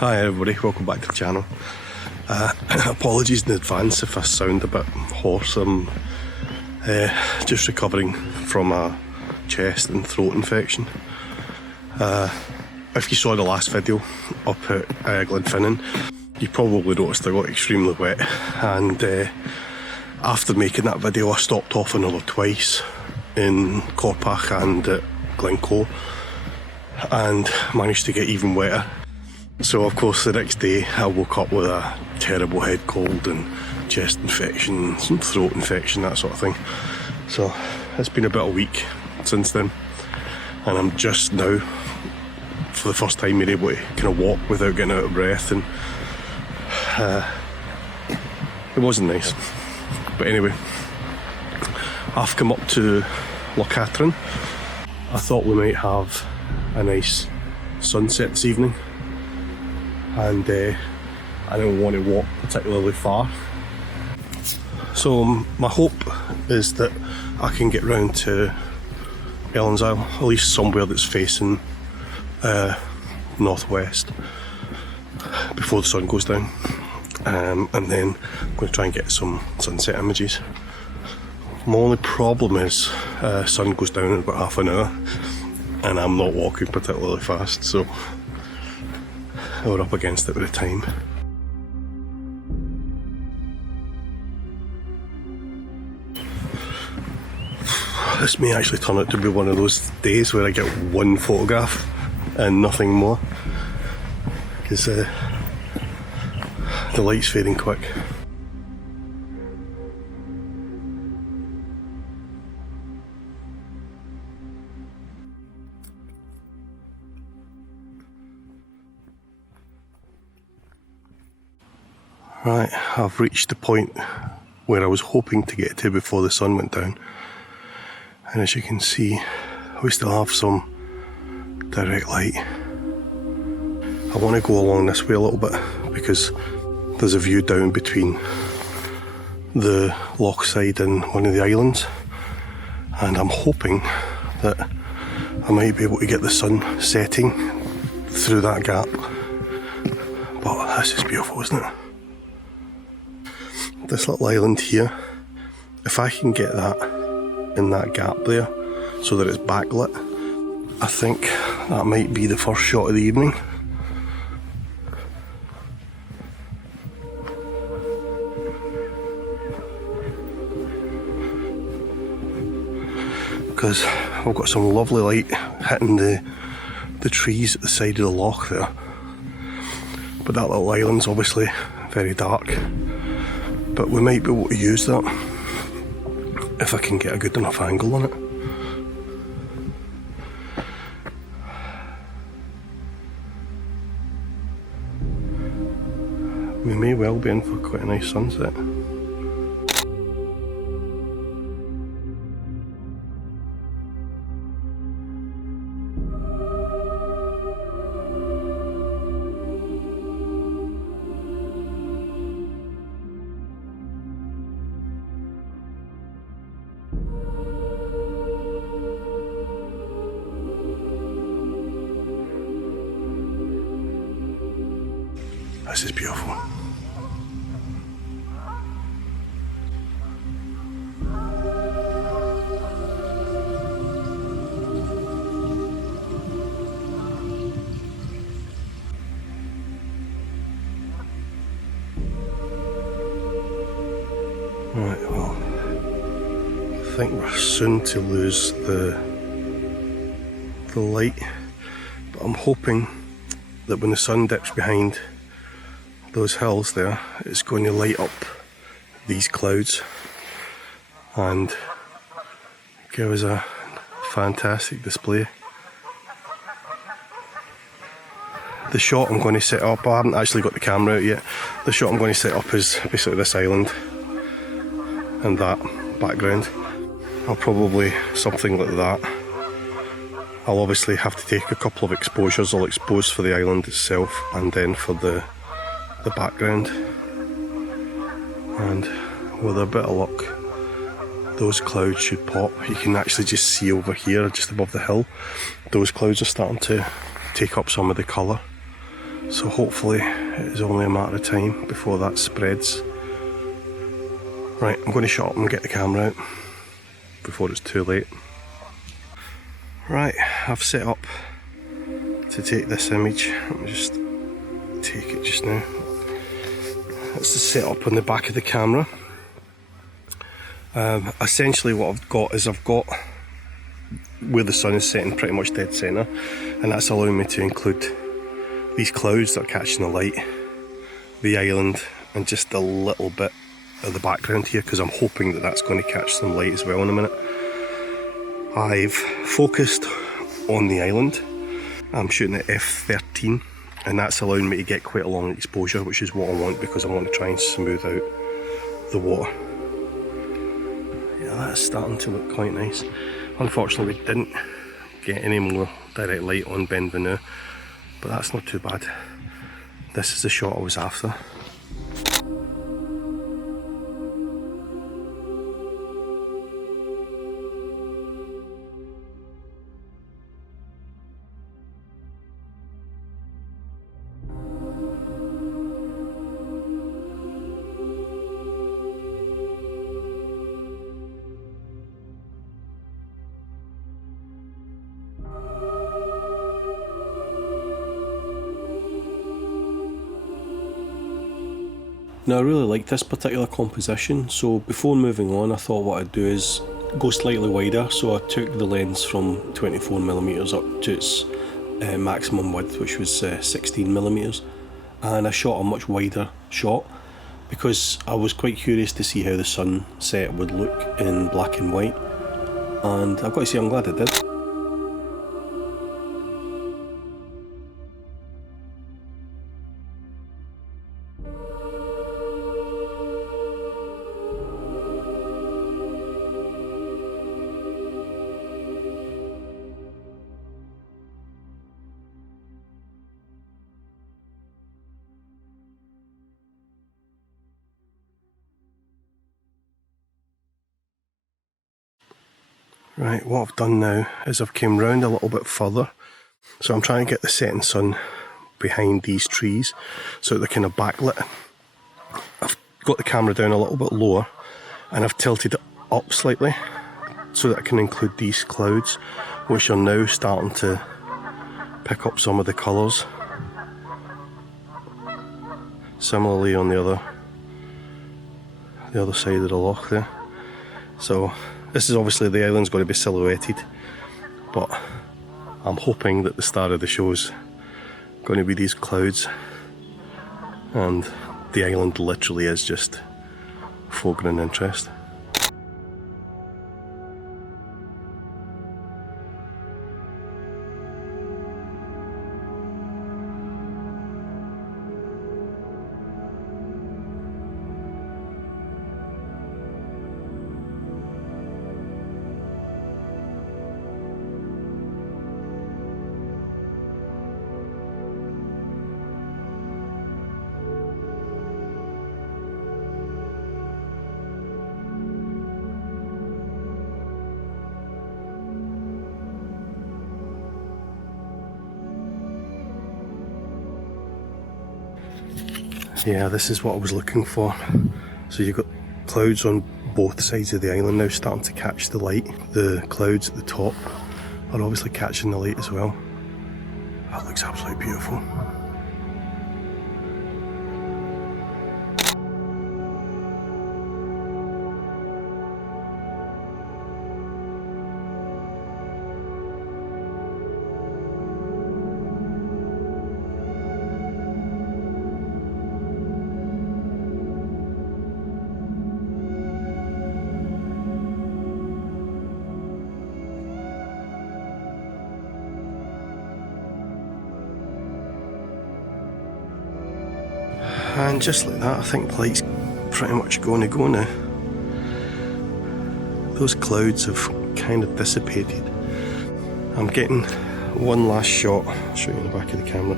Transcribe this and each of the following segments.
Hi everybody, welcome back to the channel. Apologies in advance if I sound a bit hoarse. I'm just recovering from a chest and throat infection. If you saw the last video up at Glenfinnan, you probably noticed I got extremely wet, and after making that video I stopped off another twice in Corpach and at Glencoe and managed to get even wetter. So of course the next day I woke up with a terrible head cold and chest infection, some throat infection, that sort of thing. So it's been about a week since then, and I'm just now for the first time been able to kind of walk without getting out of breath, and it wasn't nice. But anyway, I've come up to Loch Katrine. I thought we might have a nice sunset this evening, and I don't want to walk particularly far. So my hope is that I can get round to Ellen's Isle, at least somewhere that's facing northwest before the sun goes down, and then I'm going to try and get some sunset images. My only problem is sun goes down in about half an hour and I'm not walking particularly fast, so we're up against it with the time. This may actually turn out to be one of those days where I get one photograph and nothing more, because the light's fading quick. Right, I've reached the point where I was hoping to get to before the sun went down, and as you can see we still have some direct light. I want to go along this way a little bit because there's a view down between the loch side and one of the islands, and I'm hoping that I might be able to get the sun setting through that gap. But this is beautiful, isn't it? This little island here, if I can get that in that gap there so that it's backlit, I think that might be the first shot of the evening. Because I've got some lovely light hitting the trees at the side of the loch there, but that little island's obviously very dark. But we might be able to use that if I can get a good enough angle on it. We may well be in for quite a nice sunset. This is beautiful. Right, well, I think we're soon to lose the light, but I'm hoping that when the sun dips behind those hills there, it's going to light up these clouds and give us a fantastic display. The shot I'm going to set up, I haven't actually got the camera out yet, the shot I'm going to set up is basically this island and that background. I'll probably something like that. I'll obviously have to take a couple of exposures. I'll expose for the island itself and then for the background, and with a bit of luck those clouds should pop. You can actually just see over here just above the hill, those clouds are starting to take up some of the colour So hopefully it is only a matter of time before that spreads. Right, I'm going to shut up and get the camera out before it's too late. Right, I've set up to take this image. Let me just take it just now. That's the setup on the back of the camera. Essentially what I've got is I've got where the sun is setting pretty much dead centre, and that's allowing me to include these clouds that are catching the light, the island, and just a little bit of the background here, because I'm hoping that that's going to catch some light as well in a minute. I've focused on the island. I'm shooting at f13, and that's allowing me to get quite a long exposure, which is what I want, because I want to try and smooth out the water. Yeah, that's starting to look quite nice. Unfortunately, we didn't get any more direct light on Benvenue, but that's not too bad. This is the shot I was after. Now I really like this particular composition, so before moving on I thought what I'd do is go slightly wider. So I took the lens from 24mm up to its maximum width, which was 16mm, and I shot a much wider shot because I was quite curious to see how the sunset would look in black and white, and I've got to say I'm glad I did. Right, what I've done now is I've came round a little bit further, so I'm trying to get the setting sun behind these trees so that they're kind of backlit. I've got the camera down a little bit lower and I've tilted it up slightly so that I can include these clouds, which are now starting to pick up some of the colours. Similarly on the other side of the loch there. So this is obviously, the island's going to be silhouetted, but I'm hoping that the star of the show's going to be these clouds, and the island literally is just foreground interest. Yeah, this is what I was looking for. So you've got clouds on both sides of the island now starting to catch the light. The clouds at the top are obviously catching the light as well. That looks absolutely beautiful. And just like that, I think the light's pretty much going to go now. Those clouds have kind of dissipated. I'm getting one last shot, I'll show you in the back of the camera,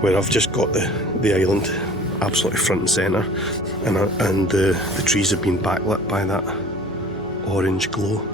where I've just got the island absolutely front and centre, and the trees have been backlit by that orange glow.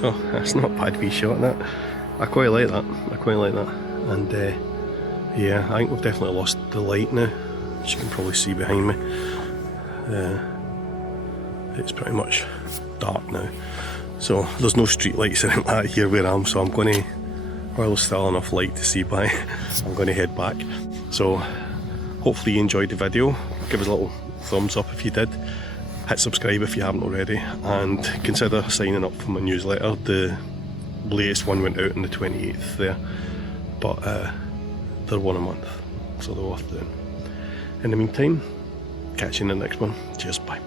So that's not a bad wee shot, that. I quite like that. I quite like that. And yeah, I think we've definitely lost the light now, as you can probably see behind me. It's pretty much dark now. So there's no street lights or anything like that here where I am, so I'm going to, while there's still enough light to see by, I'm going to head back. So hopefully you enjoyed the video. Give us a little thumbs up if you did. Hit subscribe if you haven't already, and consider signing up for my newsletter. The latest one went out on the 28th there, but they're one a month, so they're worth doing. In the meantime, catch you in the next one. Cheers, bye.